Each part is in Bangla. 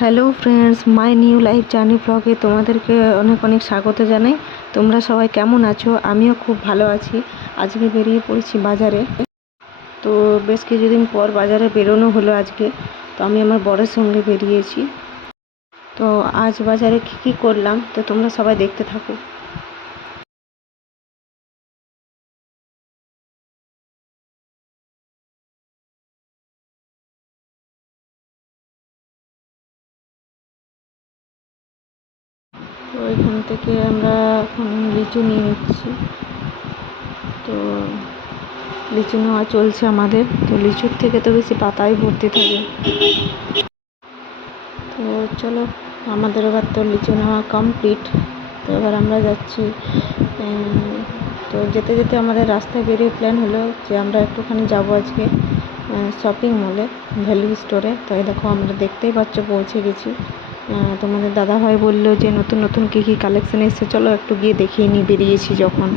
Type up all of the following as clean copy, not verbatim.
Hello friends, my new life journey ব্লগে তোমাদেরকে অনেক অনেক স্বাগত জানাই। তোমরা সবাই কেমন আছো? আমিও খুব ভালো আছি। আজকে বেরিয়ে পড়েছি বাজারে। তো বেশ কিছুদিন পর বাজারে বেরোনো হলো আজকে। তো আমি আমার বরের সঙ্গে বেরিয়েছি। তো আজ বাজারে কী করলাম তো তোমরা সবাই দেখতে থাকো। তো এখান থেকে আমরা এখন লিচু নিয়ে নিচ্ছি। তো লিচু নেওয়া চলছে আমাদের। তো লিচুর থেকে তো বেশি পাতাই ভর্তি থাকে। তো চলো, আমাদের এবার তো লিচু নেওয়া কমপ্লিট। তো এবার আমরা যাচ্ছি। তো যেতে যেতে আমাদের রাস্তায় বেরিয়ে প্ল্যান হলো যে আমরা একটুখানি যাবো আজকে শপিং মলে, ভ্যালু স্টোরে। তো এই দেখো, আমরা দেখতেই পাচ্ছ পৌঁছে গেছি। তোমাদের দাদাভাই বললো যে নতুন নতুন কী কী কালেকশান এসেছে, চলো একটু গিয়ে দেখিয়ে নিই বেরিয়েছি যখন।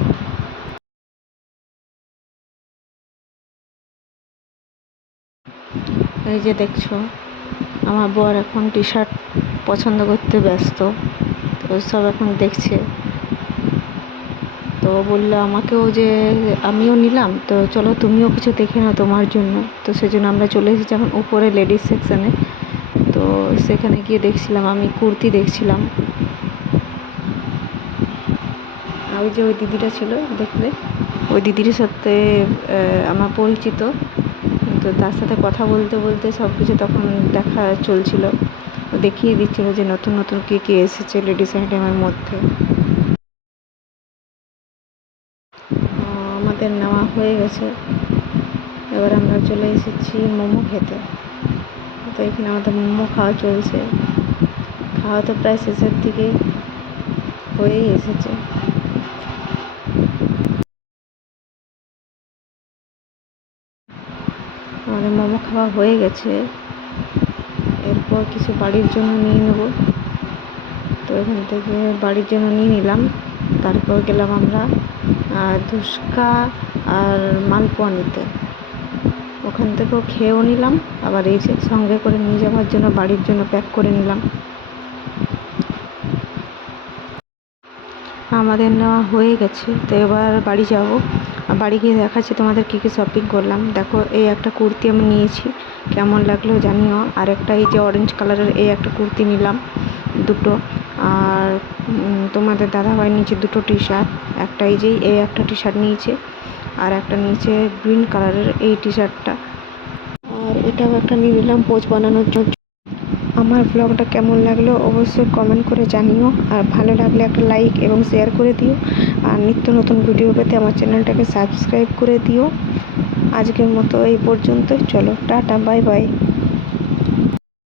এই যে দেখছো, আমার বর এখন টি শার্ট পছন্দ করতে ব্যস্ত। তো সব এখন দেখছে। তো বললো আমাকেও যে আমিও নিলাম, তো চলো তুমিও কিছু দেখে নাও তোমার জন্য। তো সেজন্য আমরা চলে এসেছি এখন উপরে লেডিস সেকশানে। তো সেখানে গিয়ে দেখছিলাম, আমি কুর্তি দেখছিলাম। আর ওই যে ওই দিদিটা ছিল, দেখলে ওই দিদির সাথে আমার পরিচিত। তো তার সাথে কথা বলতে বলতে সব কিছু তখন দেখা চলছিল। দেখিয়ে দিচ্ছিলো যে নতুন নতুন কী কী এসেছে লেডিস আইটেমের মধ্যে। আমাদের নেওয়া হয়ে গেছে। এবার আমরা চলে এসেছি মোমো খেতে। তো এখানে আমাদের মোমো খাওয়া চলছে। খাওয়া তো প্রায় শেষের দিকে হয়েই এসেছে। আমাদের মোমো খাওয়া হয়ে গেছে। এরপর কিছু বাড়ির জন্য নিয়ে নেব। তো এখান থেকে বাড়ির জন্য নিয়ে নিলাম। তারপর গেলাম আমরা ধুসকা আর মালপোয়া নিতে। ওখান থেকেও খেয়েও নিলাম, আবার এই যে সঙ্গে করে নিয়ে যাওয়ার জন্য বাড়ির জন্য প্যাক করে নিলাম। আমাদের নেওয়া হয়ে গেছে। তো এবার বাড়ি যাব। বাড়ি গিয়ে দেখাচ্ছি তোমাদের কী কী শপিং করলাম। দেখো, এই একটা কুর্তি আমি নিয়েছি, কেমন লাগলো জানিও। আর একটা এই যে অরেঞ্জ কালারের এই একটা কুর্তি নিলাম, দুটো। আর তোমাদের দাদাভাই নিয়েছে দুটো টি শার্ট। একটা এই একটা টি শার্ট নিয়েছে, আর একটা নিয়েছে গ্রিন কালারের এই টি শার্টটা। আর এটাও একটা নিয়ে নিলাম পোজ বানানোর জন্য। আমার ব্লগটা কেমন লাগলো অবশ্যই কমেন্ট করে জানিও। আর ভালো লাগলে একটা লাইক এবং শেয়ার করে দিও। আর নিত্য নতুন ভিডিও পেতে আমার চ্যানেলটাকে সাবস্ক্রাইব করে দিও। আজকের মতো এই পর্যন্ত। চলো, টাটা, বাই বাই।